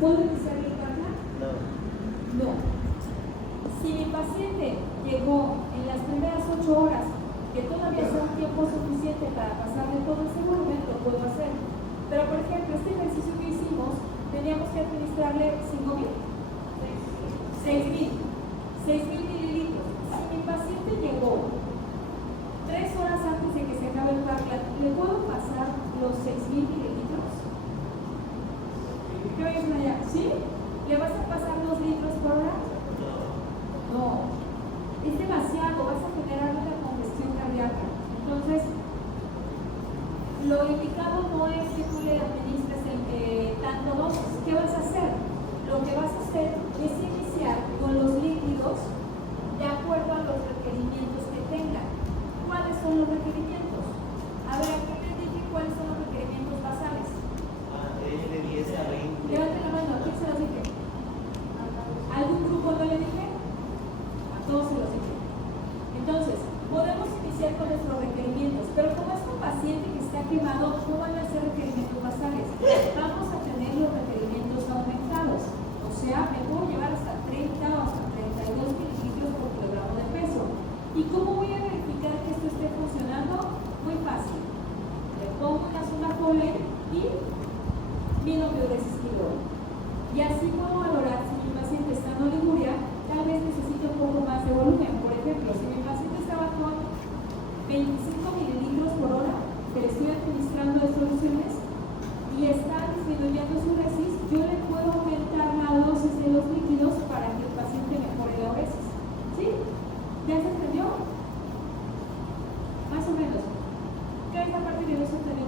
¿puedo iniciar el Carla? No. No. Si mi paciente llegó en las primeras 8 horas, que todavía sea un tiempo suficiente para pasarle todo ese volumen, lo puedo hacer. Pero, por ejemplo, este ejercicio que hicimos, teníamos que administrarle 5.000, 6.000 mililitros. Si mi paciente llegó 3 horas antes de que se acabe el Parkland, ¿le puedo pasar los 6.000 mililitros? ¿Qué oyen allá? ¿Sí? ¿Le vas a pasar 2 litros por hora? No. Es demasiado, vas a generar una congestión cardíaca. Entonces, lo indicado no es que tú le administres tanto dosis. ¿Qué vas a hacer? Lo que vas a hacer es iniciar con los líquidos de acuerdo a los requerimientos que tengan. ¿Cuáles son los requerimientos? A ver, aquí les dije cuáles son los requerimientos basales. De 10 a 20. Levante la mano, ¿a quién se los dije? ¿Algún grupo no le dije? A todos se los dije. Entonces, podemos iniciar con nuestros requerimientos, pero como es un paciente que está quemado, no van a ser requerimientos basales. Vamos a tener los requerimientos aumentados. O sea, me puedo llevar hasta 30 o hasta 32 mililitros por kilogramo de peso. ¿Y cómo voy a verificar que esto esté funcionando? Muy fácil. Le pongo una sonda Foley y mido mi resistor. Y así puedo valorar si mi paciente está en oliguria, tal vez necesite un poco más de volumen. Por ejemplo, si mi paciente estaba con 25 mililitros por hora, que le estoy administrando de soluciones, y está disminuyendo su resis, yo le puedo aumentar la dosis de los líquidos para que el paciente mejore la resis. ¿Sí? ¿Ya se entendió? Más o menos. ¿Qué es la parte que no se entendió?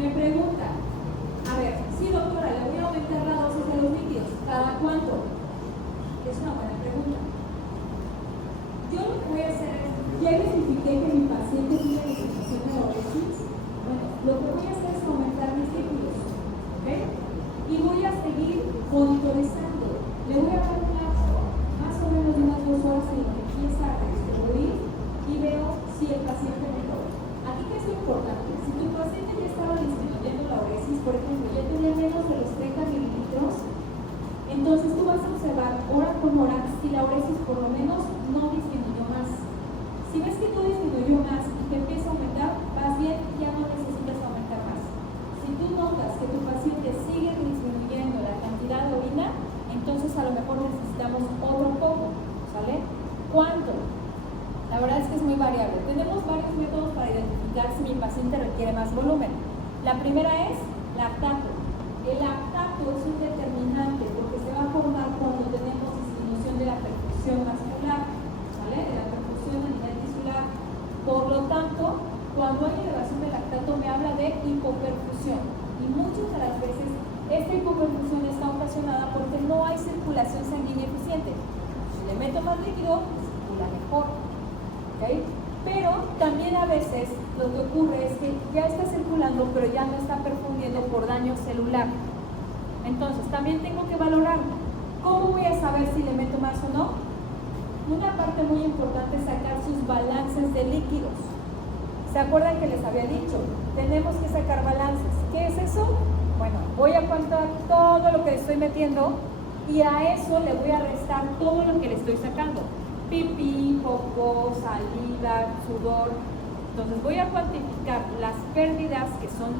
Me pregunta, a ver, sí doctora, le voy a aumentar la dosis de los líquidos, ¿cada cuánto? Es una buena pregunta. Yo lo que voy a hacer es, ya identifiqué que mi paciente tiene disminución de la obesidad. Bueno, lo que voy a hacer es aumentar mis líquidos, ¿ok? Y voy a seguir monitorizando. Le voy a dar un lapso más o menos de unas 2 horas en lo que empieza a distribuir y veo si el paciente mejora. Aquí que es lo importante, si tu paciente ya estaba disminuyendo la uresis, por ejemplo, ya tenía menos de los 30 mililitros, entonces tú vas a observar hora con hora si la uresis por lo menos no disminuyó más. Si ves que no disminuyó más y te empieza a aumentar, vas bien, ya no necesitas aumentar más. Si tú notas que tu paciente sigue disminuyendo la cantidad de orina, entonces a lo mejor necesitamos otro poco, ¿sale? ¿Cuánto? La verdad es que es muy variable. Tenemos varios métodos para identificar si mi paciente requiere más volumen. La primera es lactato. El lactato es un determinante porque se va a formar cuando tenemos disminución de la perfusión vascular, ¿vale? De la perfusión a nivel tisular. Por lo tanto, cuando hay elevación de lactato me habla de hipoperfusión. Y muchas de las veces esta hipoperfusión está ocasionada porque no hay circulación sanguínea eficiente. Si le meto más líquido, circula mejor. ¿Okay? Pero también a veces lo que ocurre es que ya está circulando, pero ya no está perfundiendo por daño celular. Entonces, también tengo que valorar cómo voy a saber si le meto más o no. Una parte muy importante es sacar sus balances de líquidos. ¿Se acuerdan que les había dicho? Tenemos que sacar balances. ¿Qué es eso? Bueno, voy a contar todo lo que le estoy metiendo y a eso le voy a restar todo lo que le estoy sacando. Pipí, popó, saliva, sudor. Entonces voy a cuantificar las pérdidas que son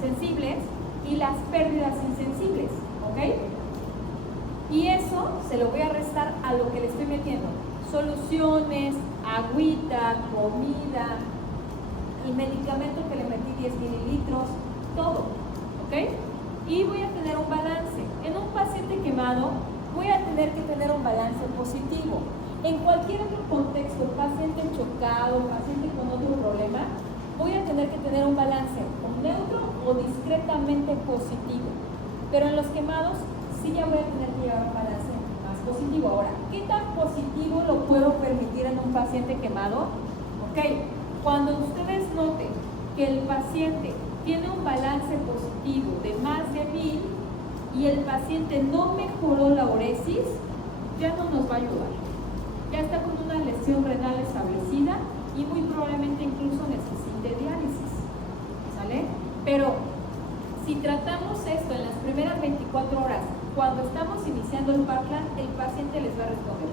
sensibles y las pérdidas insensibles, ¿ok? Y eso se lo voy a restar a lo que le estoy metiendo. Soluciones, agüita, comida, el medicamento que le metí 10 mililitros, todo, ¿ok? Y voy a tener un balance. En un paciente quemado, voy a tener que tener un balance positivo. En cualquier otro contexto, paciente chocado, paciente con otro problema, voy a tener que tener un balance o neutro o discretamente positivo. Pero en los quemados sí ya voy a tener que llevar un balance más positivo. Ahora, ¿qué tan positivo lo puedo permitir en un paciente quemado? Ok, cuando ustedes noten que el paciente tiene un balance positivo de más de 1000 y el paciente no mejoró la uresis, ya no nos va a ayudar. Ya está con una lesión renal establecida y muy probablemente incluso necesite diálisis, ¿sale? Pero si tratamos esto en las primeras 24 horas, cuando estamos iniciando el Parkland, el paciente les va a responder.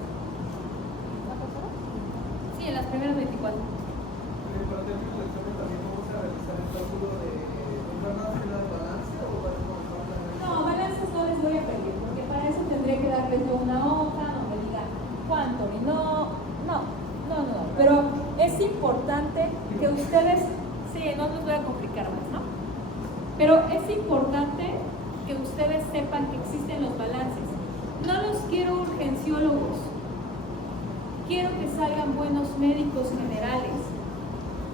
Sí, en las primeras 24. Para términos de examen también vamos a realizar el cálculo de la balance o No, balances no les voy a pedir, porque para eso tendría que darles yo una hoja donde diga cuánto y no. Pero es importante que ustedes, sí, no nos voy a complicar más, ¿no? Pero es importante que ustedes sepan que existen los balances. No los quiero urgenciólogos, quiero que salgan buenos médicos generales.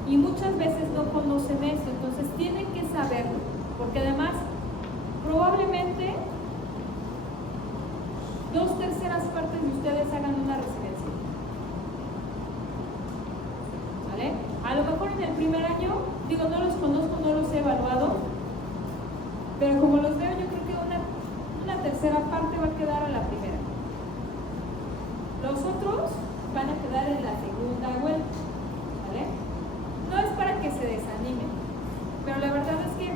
Y muchas veces no conocen eso, entonces tienen que saberlo, porque además probablemente 2/3 partes de ustedes hagan una residencia. ¿Vale? A lo mejor en el primer año, digo, no los conozco, no los he evaluado, pero como los veo, yo creo que una tercera parte va a quedar a la primera. Los otros van a quedar en la segunda vuelta. ¿Vale? No es para que se desanimen, pero la verdad es que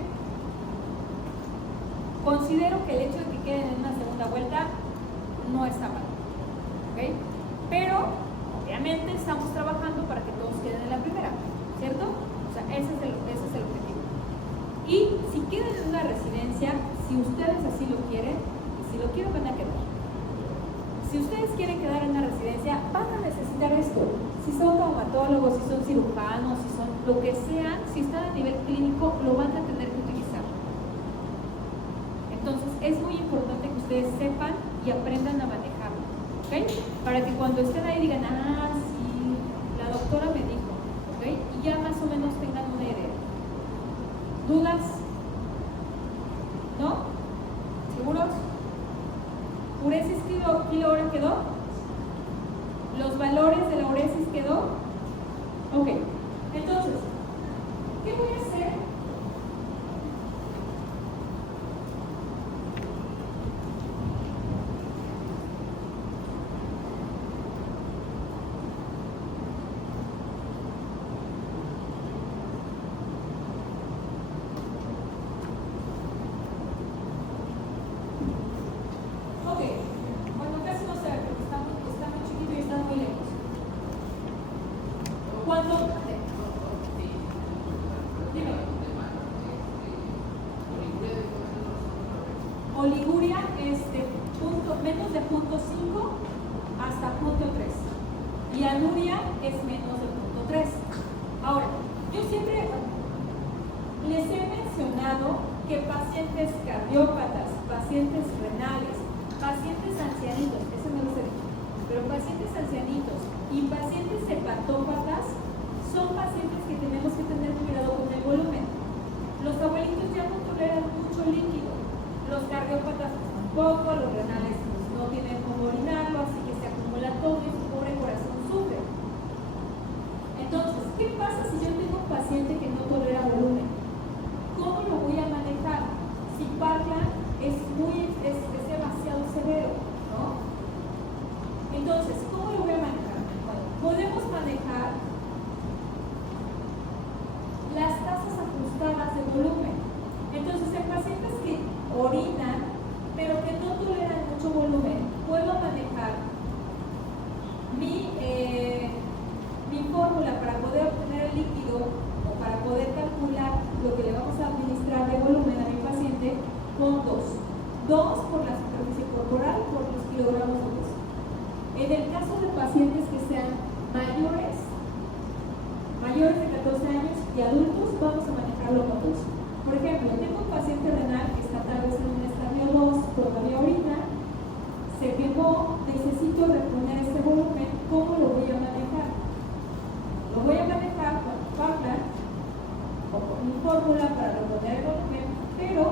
considero que el hecho de que queden en una segunda vuelta no está mal, ¿ok? Pero obviamente estamos trabajando para que todos queden en la primera, ¿cierto? O sea, ese es el objetivo. Y si quedan en una residencia, si ustedes así lo quieren, y si lo quieren van a quedar. Si ustedes quieren quedar en una residencia, van a necesitar esto. Si son traumatólogos, si son cirujanos, si son lo que sean, si están a nivel clínico, lo van a tener que utilizar. Entonces, es muy importante que ustedes sepan y aprendan a manejarlo, ¿ok? Para que cuando estén ahí digan, sí, la doctora me dijo, ¿ok? Y ya más o menos tengan una idea. ¿Dudas? ¿No? ¿Seguros? ¿Uresis kilo hora quedó? ¿Los valores de la uresis quedó? Ok. Entonces, ¿qué voy a hacer? Oliguria es menos de 0.5 hasta 0.3 y anuria es menos de 0.3. Ahora, yo siempre les he mencionado que pacientes cardiópatas, pacientes renales, pacientes ancianitos, eso me lo he dicho, pero pacientes ancianitos y pacientes hepatópatas son pacientes que tenemos que tener cuidado con el volumen. Los abuelitos ya no toleran mucho líquido. Los cardiópatas tampoco, los renales pues, no tienen como orinarlo, así que se acumula todo y su pobre corazón sufre. Entonces, ¿qué pasa si yo tengo un paciente que no tolera volumen? ¿Cómo lo voy a manejar? Si Parkland es demasiado severo, ¿no? Entonces, ¿cómo lo voy a manejar? Bueno, podemos manejar las tasas ajustadas de volumen. Entonces, en pacientes que orinan, pero que no toleran mucho volumen, puedo manejar mi fórmula para poder obtener el líquido o para poder calcular lo que le vamos a administrar de volumen a mi paciente con 2 por la superficie corporal por los kilogramos de peso. En el caso de pacientes que sean mayores de 14 años y adultos, vamos a manejarlo con 2. Por ejemplo, tengo un paciente renal que está tal vez en un estadio 2, todavía orina, se vio necesito reponer este volumen, ¿cómo lo voy a manejar? Lo voy a manejar con Fabla o con mi fórmula para reponer el volumen, pero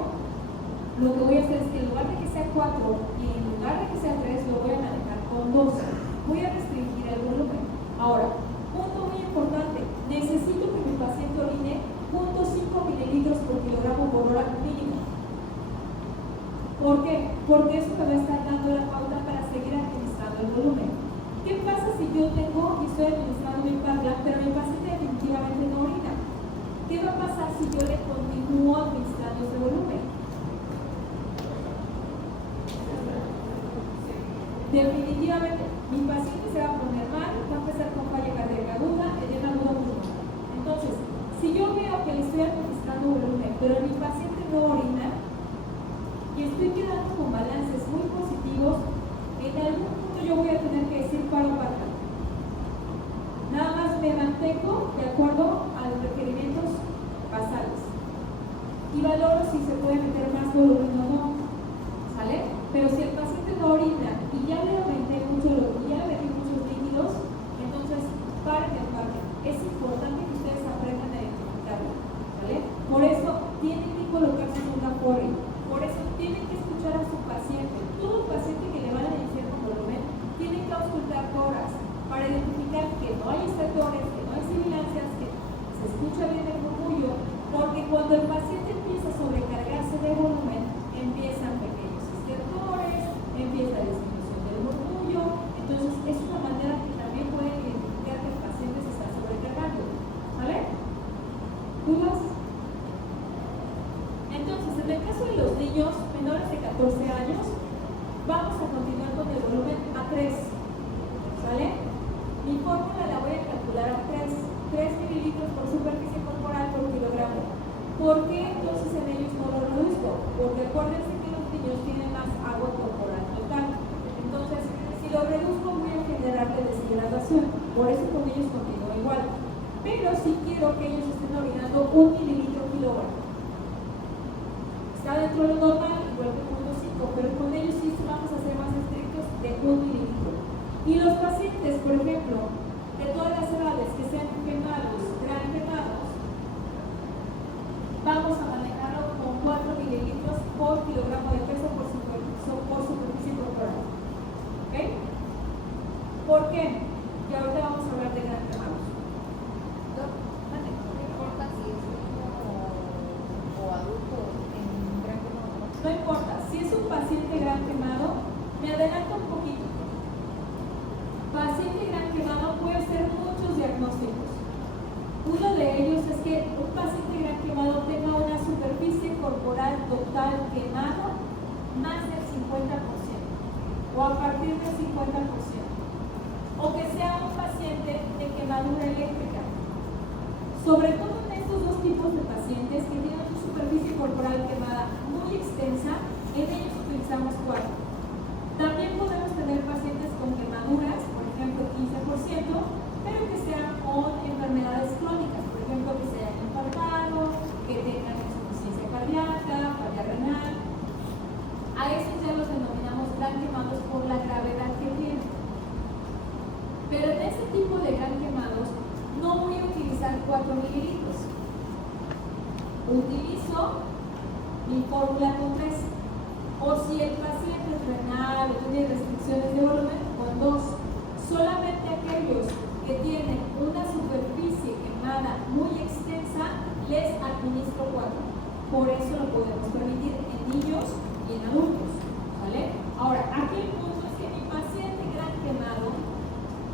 lo que voy a hacer es que en lugar de que sea 4 y en lugar de que sea 3, lo voy a manejar con 2. Voy a restringir el volumen. Ahora, punto muy importante, necesito que mi paciente orine 0.5 mililitros por kilogramo por hora mínimo. ¿Por qué? Porque eso me va a estar dando la pauta para seguir administrando el volumen. ¿Qué pasa si yo tengo y estoy administrando mi Fabla, pero mi paciente definitivamente no orina? ¿Qué va a pasar si yo le continúo administrando ese volumen? Definitivamente, mi paciente se va a poner mal, va a empezar con falla cardíaca aguda, edema agudo pulmonar. Entonces, si yo veo que le estoy administrando volumen, pero mi paciente no orina, y estoy quedando con balances muy positivos, en algún punto yo voy a tener que decir paro para. Nada más me mantengo de acuerdo a los requerimientos basales. Y valoro si se puede meter más volumen o no. ¿Sale? Pero si el paciente no orina y ya le aumenté mucho y ya le metí muchos líquidos, entonces paren el parque. Es importante que ustedes aprendan a identificarlo. ¿Vale? Por eso tienen que colocarse en una forma. Por eso tienen que escuchar a su paciente. Todo paciente que le van a iniciar con volumen tiene que auscultar toras para identificar que no hay estertores, que no hay sibilancias, que se escucha bien el murmullo, porque cuando el paciente empieza a sobrecargarse de volumen, empiezan pequeños estertores, empieza la disminución del murmullo. Entonces es una manera que también pueden identificar que el paciente se está sobrecargando. ¿Vale? ¿Dudas? Entonces, en el caso de los niños menores de 14 años, vamos a continuar con el volumen a 3. ¿Sale? Mi fórmula la voy a calcular a 3 mililitros por superficie corporal por kilogramo. ¿Por qué entonces en ellos no lo reduzco? Porque acuérdense que los niños tienen más agua corporal total. Entonces, si lo reduzco voy a generarle deshidratación. Por eso con ellos continúo igual. Pero si quiero que ellos estén orinando 1 mililitro kilogramo. Está dentro de lo normal, igual que 0.5, pero con ellos sí vamos a ser más estrictos de 1 mililitro. Y los pacientes, por ejemplo, de todas las edades que sean quemados, gran quemados, vamos a manejarlo con 4 mililitros por kilogramo de peso por superficie corporal. ¿Ok? ¿Por qué? Y ahorita vamos a hablar de gran quemados. No importa si es niño o adulto en gran quemado. No importa, si es un paciente gran quemado, me adelanto un poquito. Paciente gran quemado puede ser muchos diagnósticos. Uno de ellos es que un paciente gran quemado tenga una superficie corporal total quemada más del 50% o a partir del 50%. O que sea un paciente de quemadura eléctrica. Sobre todo en estos dos tipos de pacientes que tienen una superficie corporal quemada muy extensa, en ellos utilizamos 4. También podemos tener pacientes con quemaduras, por ejemplo 15%, pero que sean con enfermedades crónicas, por ejemplo que se hayan infartado, que tengan insuficiencia cardíaca, falla renal. A esos ya los denominamos gran quemados por la gravedad que tienen. Pero en ese tipo de gran quemados no voy a utilizar 4 mililitros. Utilizo mi fórmula con 3. O si el paciente es renal o tiene restricciones de volumen, con 2. Solamente aquellos que tienen una superficie quemada muy extensa, les administro 4. Por eso lo podemos permitir en niños y en adultos. ¿Vale? Ahora, aquí el punto es que mi paciente gran quemado,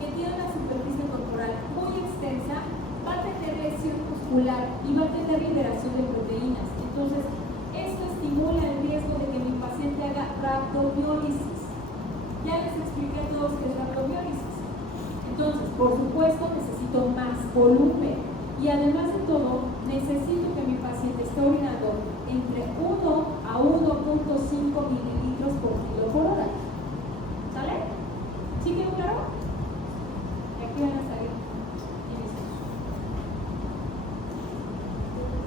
que tiene una superficie corporal muy extensa, va a tener lesión muscular y va a tener liberación de proteínas. Entonces, esto estimula el riesgo de que mi paciente haga rhabdomiólisis. Ya les expliqué a todos qué es rhabdomiólisis. Entonces, por supuesto, necesito más volumen. Y además de todo, necesito que mi paciente esté orinando entre 1 a 1.5 mililitros por kilo por hora. ¿Sale? ¿Sí quedó claro? Y aquí van a salir inicios.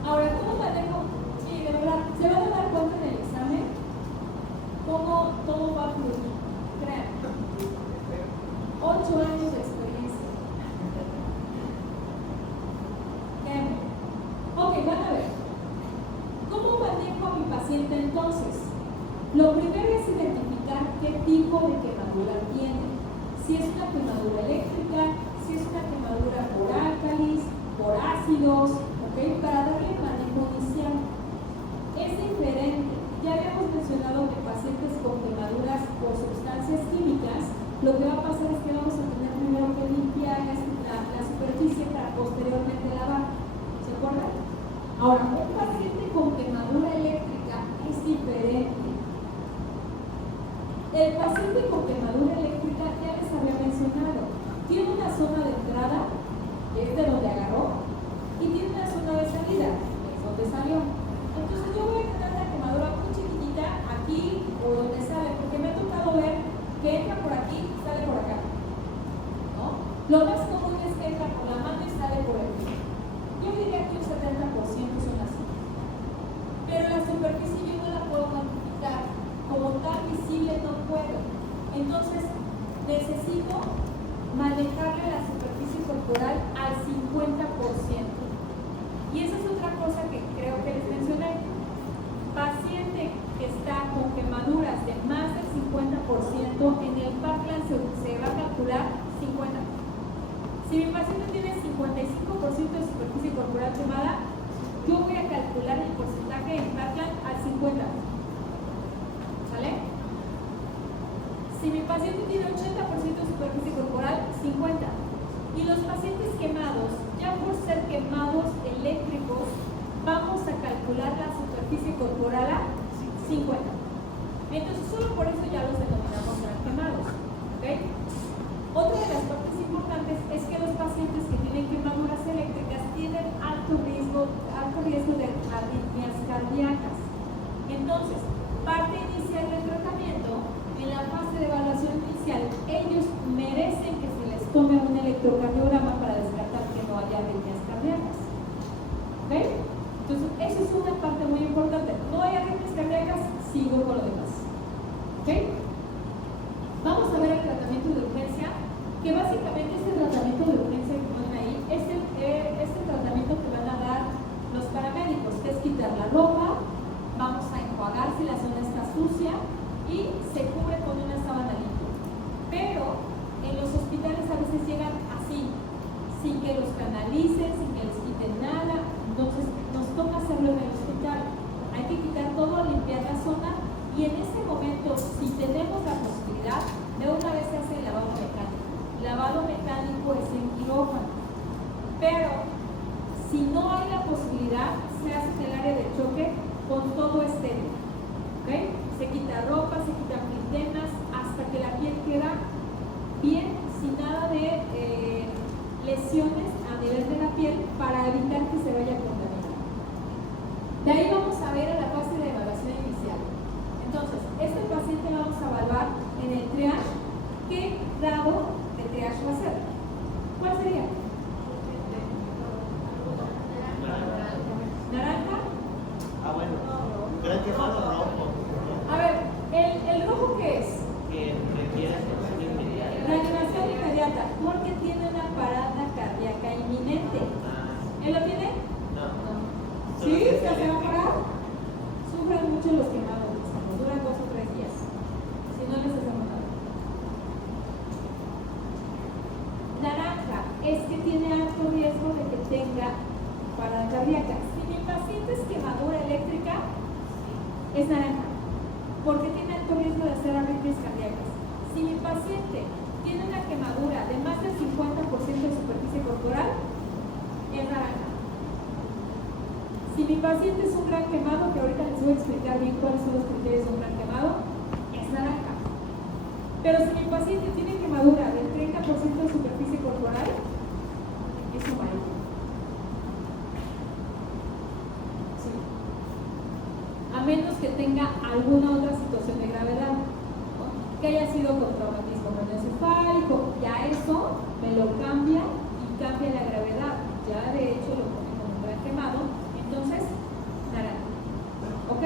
Ahora, ¿cómo manejo? Sí, de verdad, se van a dar cuenta en el examen cómo todo va a fluir. Créanme. de quemadura tiene. Si es una quemadura eléctrica, si es una quemadura por álcalis, por ácidos, ¿ok? Para darle manejo inicial. Es diferente. Ya habíamos mencionado que pacientes con quemaduras por sustancias químicas, lo que va a pasar es que vamos a tener primero que limpiar la superficie para posteriormente lavar. ¿Se acuerdan? Ahora, un paciente con quemadura eléctrica es diferente. El paciente con quemadura eléctrica, ya les había mencionado, tiene una zona de entrada, que es de donde agarró, y tiene una zona de salida, que es donde salió. Entonces yo voy a tener una quemadura muy chiquitita aquí o donde sale, porque me ha tocado ver que entra por aquí y sale por acá, ¿no? Lo más común es que entra por la mano y sale por el pie. Yo diría que un 70% son así. Pero la superficie yo no la puedo cuantificar. Como tal visible no puedo. Entonces necesito manejarle la superficie corporal al 50%. Y esa es otra cosa que creo que les mencioné. Paciente que está con quemaduras de más del 50%, en el Parkland se va a calcular 50. Si mi paciente tiene 55% de superficie corporal quemada, yo voy a calcular el porcentaje en Parkland al 50. ¿Sale? Si mi paciente tiene 80% de superficie corporal, 50. Y los pacientes quemados, ya por ser quemados eléctricos, vamos a calcular la superficie corporal a 50. Entonces, solo por eso ya los denominamos gran quemados. ¿Ok? Otra de las partes importantes es que los pacientes que tienen quemaduras eléctricas tienen alto riesgo de arritmias cardíacas. Entonces, parte inicial del tratamiento, en la fase de evaluación inicial, ellos merecen que se les tome un electrocardiograma para descartar que no haya arritmias cardíacas. ¿Ok? Entonces, eso es una parte muy importante. No hay arritmias cardíacas, sigo con lo demás. ¿Ok? Vamos a ver el tratamiento de urgencia, que básicamente este tratamiento de urgencia que ponen ahí es el tratamiento que van a dar los paramédicos, que es quitar la ropa, vamos a enjuagar si la zona está sucia y se cubre con una sábana limpia. Pero en los hospitales a veces llegan así, sin que los canalicen, sin que les quiten nada. Entonces nos toca hacerlo en el hospital. Hay que quitar todo, limpiar la zona y en ese momento, si tenemos la posibilidad, de una vez se hace el lavado mecánico. Lavado mecánico es en quirófano. Pero si no hay la posibilidad, se hace en el área de choque con todo estéril. ¿Okay? Se quita ropa, se quitan linternas hasta que la piel queda bien, sin nada de lesiones a nivel de la piel para evitar que se vaya a contaminar. De ahí vamos a ver a la fase de evaluación inicial. Entonces, este paciente vamos a evaluar en el triage. ¿Qué grado de triage va a ser? ¿Cuál sería? ¿Naranja? Ah, bueno. Gran quemado rojo. A ver, ¿el rojo qué es? Que requiere atención inmediata. Reanimación inmediata, porque tiene una parada cardíaca inminente. ¿Él lo tiene? No. ¿Sí? ¿Se va a parar? Sufren mucho los quemados, duran 2 o 3 días. Si no les hacemos nada. Naranja es que tiene alto riesgo de que tenga parada cardíaca. Si mi paciente es quemadura eléctrica, es naranja, porque tiene alto riesgo de hacer arritmias cardíacas. Si mi paciente tiene una quemadura de más del 50% de superficie corporal, es naranja. Si mi paciente es un gran quemado, que ahorita les voy a explicar bien cuáles son los criterios de un gran quemado, es naranja. Pero si mi paciente tiene quemadura del 30% de superficie corporal, es amarillo. Sí. A menos que tenga alguna otra situación de gravedad, ¿no? Que haya sido con traumatismo craneoencefálico, ya eso me lo cambia y cambia la gravedad. Ya de hecho lo pone como un gran quemado. Entonces, naranja. ¿Ok?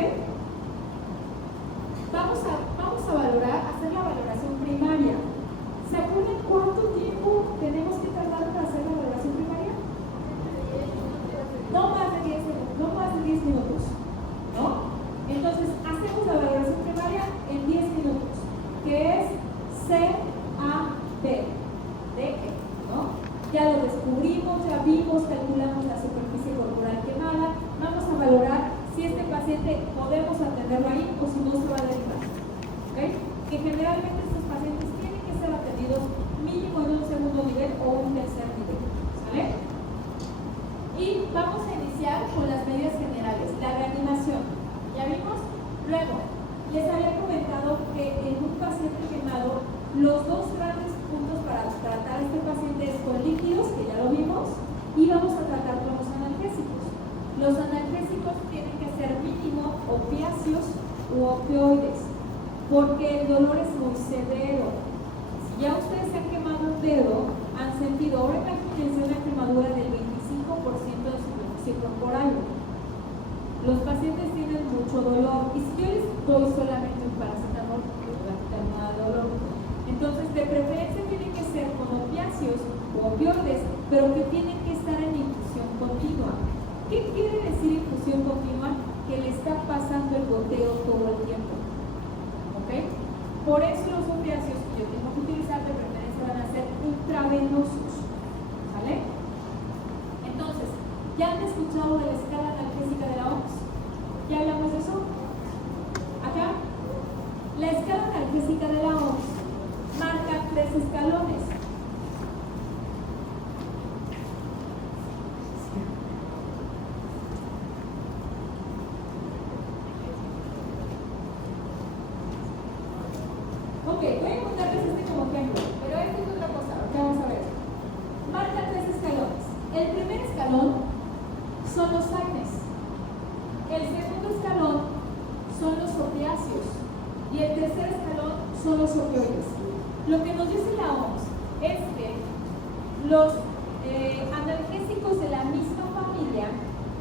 Vamos a valorar, hacer la valoración primaria. ¿Se acuerdan cuánto tiempo tenemos que tardar para hacer la valoración primaria? No más de 10 minutos, no más de 10 minutos, ¿no? Entonces, hacemos la valoración primaria en 10 minutos, que es vimos, calculamos la superficie corporal quemada, vamos a valorar si este paciente podemos atenderlo ahí o si no se va a derivar. ¿Okay? Que generalmente estos pacientes tienen que ser atendidos mínimo en un segundo nivel o un tercer nivel. ¿Sale? Y vamos a iniciar con las medidas generales. La reanimación. ¿Ya vimos? Luego, les había comentado que en un paciente quemado, los dos grandes puntos para tratar a este paciente es con líquidos, que ya lo vimos, y vamos a tratar con los analgésicos. Los analgésicos tienen que ser mínimo opiáceos u opioides, porque el dolor es muy severo. Si ya ustedes se han quemado un dedo, han sentido, ahora imagínense una quemadura del 25% de superficie corporal. Los pacientes tienen mucho dolor y si yo les doy solamente un paracetamol, no va a quitar nada de dolor. Entonces, de preferencia tienen que ser con opiáceos o opioides, pero que tienen que estar en infusión continua. ¿Qué quiere decir infusión continua? Que le está pasando el goteo todo el tiempo. ¿Ok? Por eso los opiáceos que yo tengo que utilizar de preferencia van a ser intravenosos. ¿Vale? Entonces, ¿ya han escuchado de la escala analgésica de la OMS? ¿Ya hablamos de eso? Acá, la escala analgésica de la OMS marca 3 escalones. Ok, voy a contarles este como ejemplo, pero esto es otra cosa, ahorita vamos a ver. Marca 3 escalones. El primer escalón son los AINES. El segundo escalón son los opiáceos. Y el tercer escalón son los opioides. Lo que nos dice la OMS es que los analgésicos de la misma familia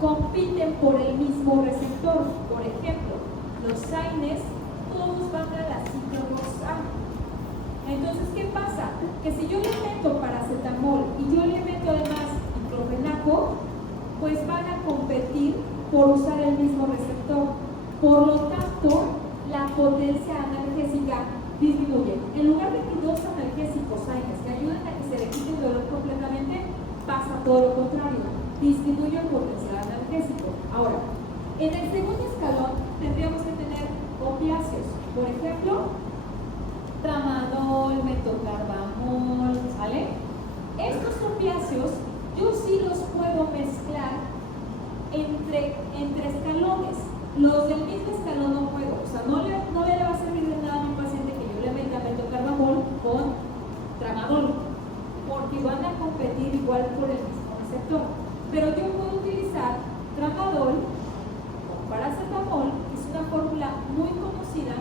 compiten por el mismo receptor. Por ejemplo, los AINES todos van a la ciclorroxa. Entonces, ¿qué pasa? Que si yo le meto paracetamol y yo le meto además diclofenaco, pues van a competir por usar el mismo receptor. Por lo tanto, la potencia analgésica disminuye. En lugar de que 2 analgésicos AINES que ayuden a que se le quite el dolor completamente, pasa todo lo contrario. Disminuye el potencial analgésico. Ahora, en el segundo escalón tendríamos que tener opiáceos. Por ejemplo, tramadol, metocarbamol, ¿sale? Estos opiáceos yo sí los puedo mezclar entre escalones. Los del mismo escalón no puedo. O sea, no le va a servir de nada a mi paciente que yo le meta metocarbamol con tramadol, porque van a competir igual por el mismo receptor. Pero yo puedo utilizar tramadol con paracetamol, que es una fórmula muy conocida,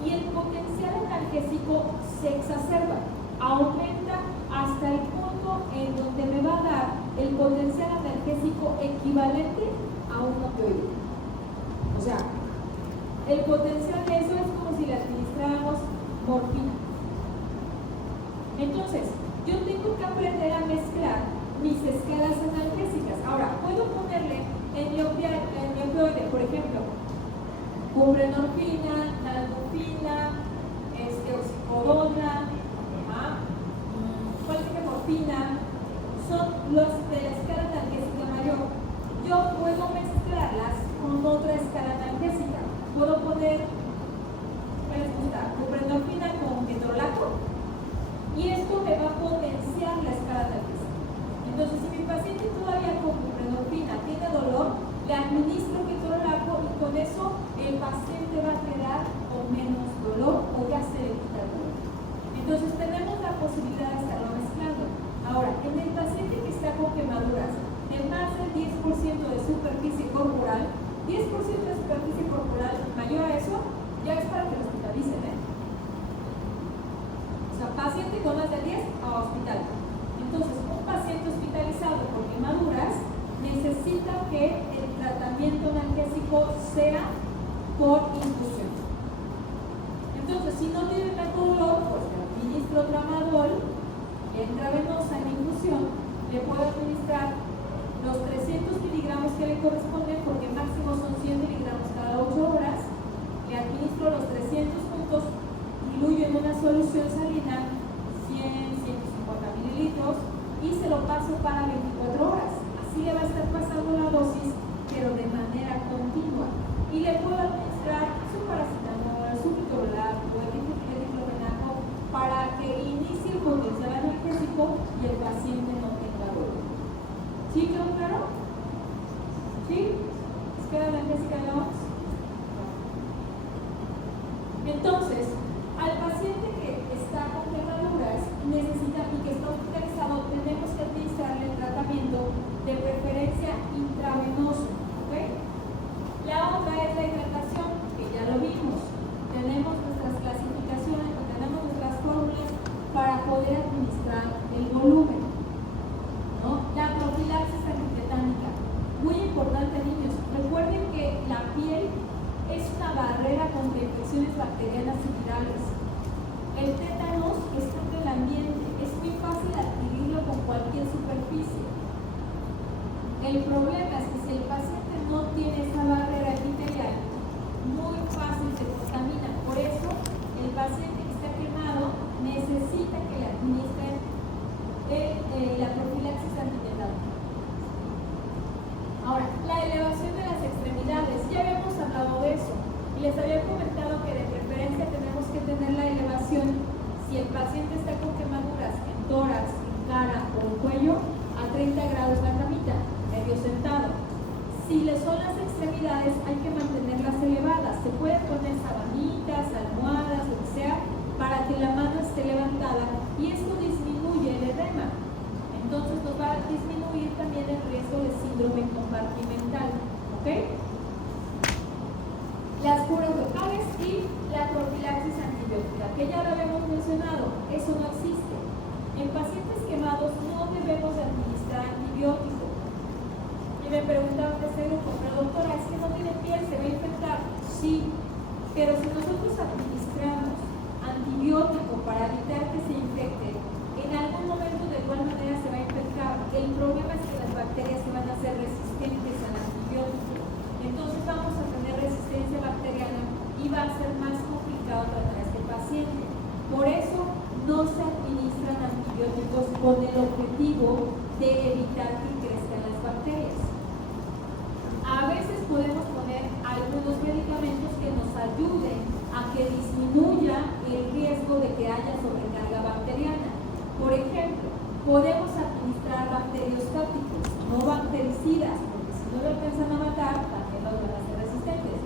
y el potencial analgésico se exacerba, aumenta hasta el punto en donde me va a dar el potencial analgésico equivalente a un opioide. O sea, el potencial de eso es como si le administráramos morfina. Entonces, yo tengo que aprender a mezclar mis escalas analgésicas. Ahora, puedo ponerle en mi opioide, por ejemplo, buprenorfina, naltrexona, oxicodona, morfina, son los de la escala analgésica mayor. Yo puedo mezclarlas con otra escala analgésica. Puedo poner, ¿qué les gusta? Buprenorfina con ketorolaco, y esto me va a potenciar la escala analgésica. Entonces, si mi paciente todavía con buprenorfina tiene dolor, le administro ketorolaco y con eso el paciente va a quedar con menos dolor o ya se le quita el dolor. Entonces, tenemos la posibilidad de estarlo mezclando. Ahora, en el paciente que está con quemaduras de más del 10% de superficie corporal, 10% de superficie corporal mayor a eso, ya es para que lo hospitalicen, ¿eh? O sea, paciente con más de 10 a hospital. Entonces, un paciente hospitalizado por quemaduras necesita que el tratamiento analgésico sea por infusión. Entonces, si no tiene tanto dolor, pues le administro tramadol intravenosa en infusión, le puedo administrar los 300 miligramos que le corresponden, porque máximo son 100 miligramos cada 8 horas. Le administro los 300 juntos, diluyo en una solución salina 100, 150 mililitros, y se lo paso para 24 horas. Así le va a estar pasando la dosis, pero de manera continua. Y le puedo administrar su paracetamol, su ketorolac o el diclofenaco para que inicie el potencial analgésico y el paciente no tenga dolor. ¿Sí quedó claro? ¿Sí? ¿Queda analgésica de la OMS? Entonces, al paciente que está con quemaduras necesita y que está hospitalizado, tenemos que administrarle el tratamiento de preferencia intravenoso. ¿Ok? La otra es la hidratación, que ya lo vimos. Tenemos nuestras clasificaciones, tenemos nuestras fórmulas para poder administrar el volumen, ¿no? La profilaxis antitetánica, muy importante, niños. Recuerden que la piel es una barrera contra infecciones bacterianas y virales. El tétanos está en el ambiente, es muy fácil adquirirlo con cualquier superficie. El problema es que si el paciente no tiene esa barrera epitelial, muy fácil se contamina. Por eso, el paciente que está quemado necesita que le administren la profilaxis antitetánica. Ahora, la elevación de las extremidades, ya habíamos hablado de eso y les había comentado que de preferencia tenemos que tener la elevación si el paciente está con quemaduras en tórax, en cara o en cuello, a 30 grados la camita, medio sentado. Si le son las extremidades, hay que mantenerlas elevadas. Se pueden poner sabanitas, almohadas, lo que sea, para que la mano esté levantada y esto disminuye el edema. Entonces nos va a disminuir también el riesgo de síndrome compartimental. ¿Ok? Las curas locales y la profilaxis antibiótica, que ya lo habíamos mencionado, eso no existe. En pacientes quemados no debemos administrar antibiótico. Y me preguntaban de este grupo, pero doctora, es que no tiene piel, se va a infectar. Sí, pero si nosotros administramos antibiótico para evitar que se infecte, en algún momento de igual manera se va a infectar. El problema es que las bacterias se van a hacer resistentes al antibiótico. Entonces vamos a tener resistencia bacteriana y va a ser más complicado tratar a este paciente. Por eso no se administran antibióticos con el objetivo de evitar que crezcan las bacterias. A veces podemos poner algunos medicamentos que nos ayuden a que disminuya el riesgo de que haya sobrecarga bacteriana. Por ejemplo, podemos administrar bacteriostáticos, no bactericidas, porque si no lo alcanzan a matar, también los van a ser resistentes.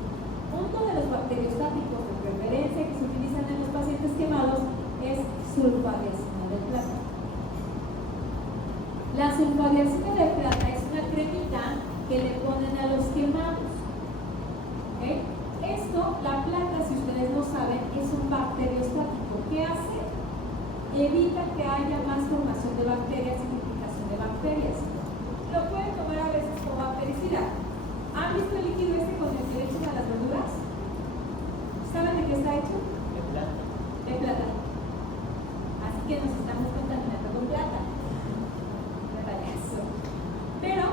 Uno de los bacteriostáticos de preferencia que se utilizan en los pacientes quemados es sulfadiazina de plata. La sulfadiazina de plata es una cremita que le ponen a los quemados. ¿Okay? Esto, la plata, si ustedes no saben, es un bacteriostático. ¿Qué hace? Evita que haya más formación de bacterias y multiplicación de bacterias. Lo pueden tomar a veces como bactericida. ¿Han visto el líquido este con el que le echan a las verduras? ¿Saben de qué está hecho? De plata. De plata. Así que nos estamos contaminando con plata. Eso. Pero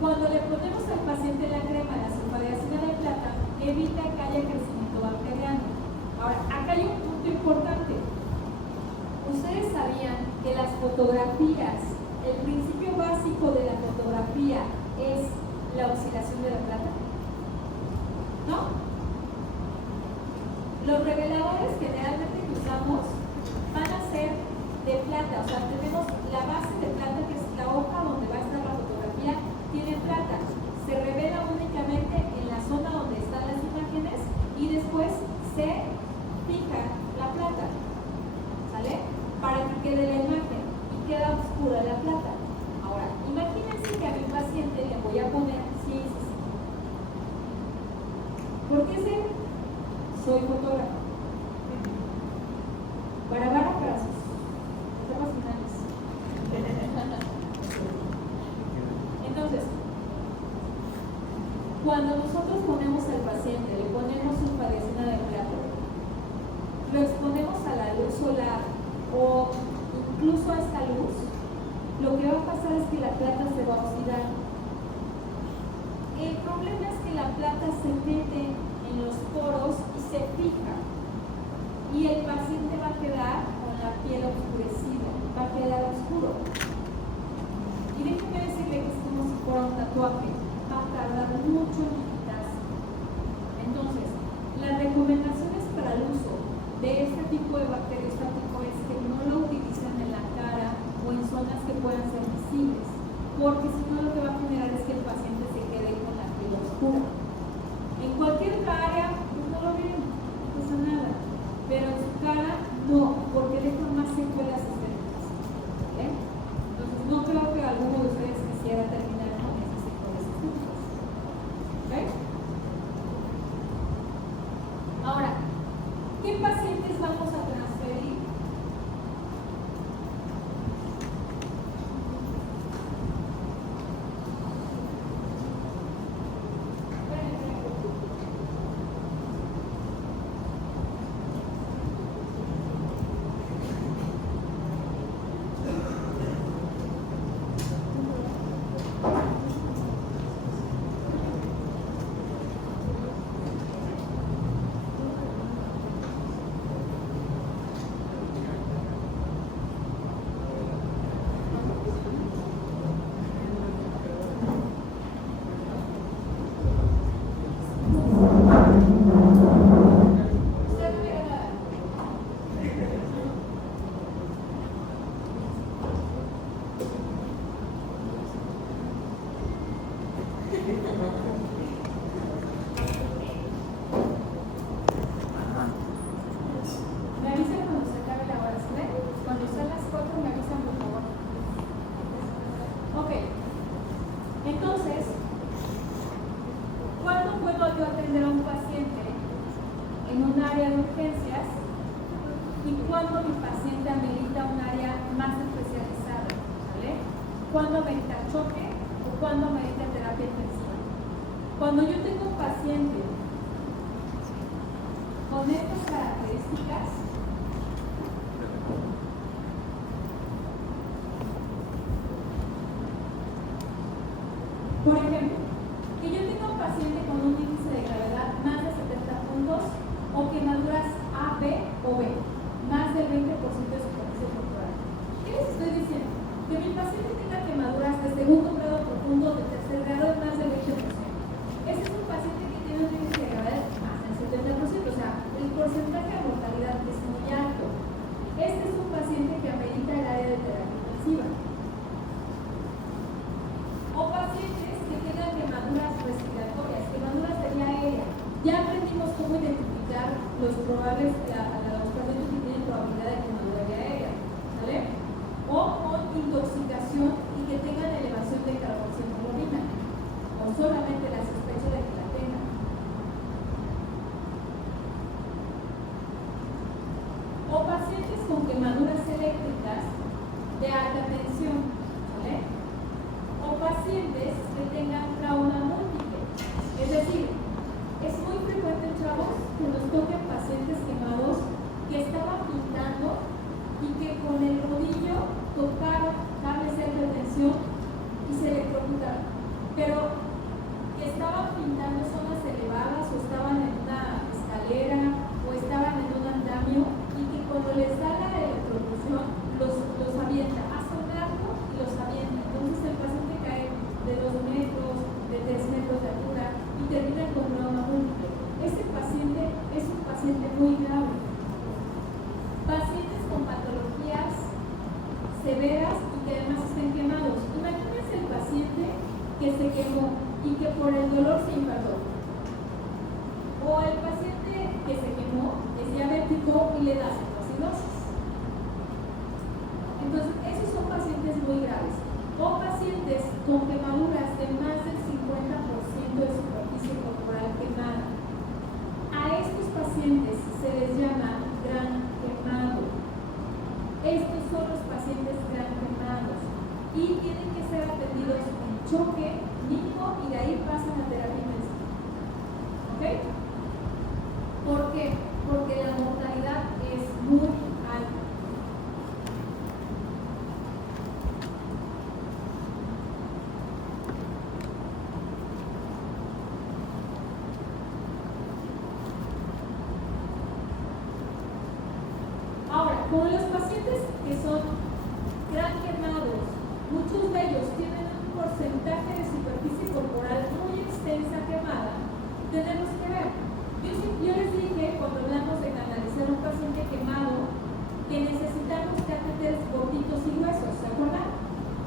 cuando le ponemos al paciente la crema, la sulfadiazina de plata, evita que haya crecimiento bacteriano. Ahora, acá hay un punto importante. ¿Ustedes sabían que las fotografías, el principio básico de la fotografía es la oxidación de la plata? ¿No? Los reveladores generalmente que usamos van a ser de plata, o sea, tenemos la base de plata, que es la hoja donde va a estar la fotografía, tiene plata. Se revela únicamente en la zona donde están las imágenes y después se fija la plata, ¿sale? Para que quede la imagen y queda oscura la plata. Ahora, imagínense que a mi paciente le voy a poner, sí. ¿Por qué sé? Soy fotógrafo. Para sus etapas finales. Entonces, cuando nosotros ponemos al paciente, le ponemos sulfadiazina de plata, lo exponemos a la luz solar o incluso a esta luz, lo que va a pasar es que la plata se va a oxidar. El problema es que la plata se mete en los poros y se fija, y el paciente va a quedar con la piel oscurecida, va a quedar oscuro. porque si no lo que va a generar es que el paciente se quede con la piel oscura. En cualquier otra área, pues no lo ven, no pasa nada, pero en su cara no, porque deja más secuelas estéticas. ¿Vale? Entonces no creo que alguno de ustedes quisiera terminar con esas secuelas estéticas. ¿Ok? Ahora, ¿qué pacientes vamos a transferir? Me avisan cuando se acabe la hora, ¿sí ven? Cuando sean las 4 me avisan, por favor. Ok. Entonces, ¿cuándo puedo yo atender a un paciente en un área de urgencias y cuándo mi paciente amerita un área más especializada? ¿Vale? ¿Cuándo amerita choque o cuándo amerita terapia intensiva? Cuando yo tengo un paciente con estas características, por ejemplo, que yo tenga un paciente con un índice de gravedad más de 70 puntos o quemaduras A, B o B, más del 20% de superficie corporal. ¿Qué les estoy diciendo? Que mi paciente tenga quemaduras de segundo grado profundo, de tercer grado, más del 20%. Ese es un paciente que tiene un índice de gravedad más del 70%, o sea, el porcentaje de mortalidad es muy alto. Este es un paciente que amerita el área de terapia intensiva. O pacientes que tengan quemaduras respiratorias, quemaduras de vía aérea. Ya aprendimos cómo identificar los probables, los pacientes que tienen probabilidad de quemadura de vía aérea, ¿vale? O con intoxicación y que tengan elevación de carboxiemoglobina, o solamente la sospecha de que la tengan. O pacientes con quemaduras eléctricas de alta tensión, ¿vale? O pacientes que tengan trauma múltiple. Es decir, es muy frecuente, chavos, que nos toquen pacientes quemados que estaban pintando y que con el rodillo tocaron cables de alta tensión y se electrocutaron. Pero que estaban pintando zonas elevadas o estaban en una escalera o estaban en un andamio y que cuando les da la electrocución los avienta, hace un arco y los avienta. Entonces el paciente cae de 2 metros, de 3 metros de altura y termina con trauma múltiple. Este paciente es un paciente muy grave. Pacientes con patologías severas y que además estén quemados. Imagínense el paciente que se quemó y que por el dolor se infartó. O el paciente que se quemó es diabético y le da cetoacidosis. Entonces, esos son pacientes muy graves. O pacientes con quemaduras de más del 50% de superficie corporal quemada. A estos pacientes se les llama gran quemado. Estos son los pacientes gran quemados y tienen que ser atendidos en choque mínimo y de ahí pasan a terapia intensiva. ¿Ok? ¿Por qué? Porque la mortalidad es muy alta. Ahora, con los pacientes que son gran quemados, muchos de ellos tienen un porcentaje de superficie corporal muy extensa quemada, tenemos que ver. Yo les dije cuando hablamos de canalizar a un paciente quemado que necesitamos catéteres cortitos y gruesos, ¿se acuerdan?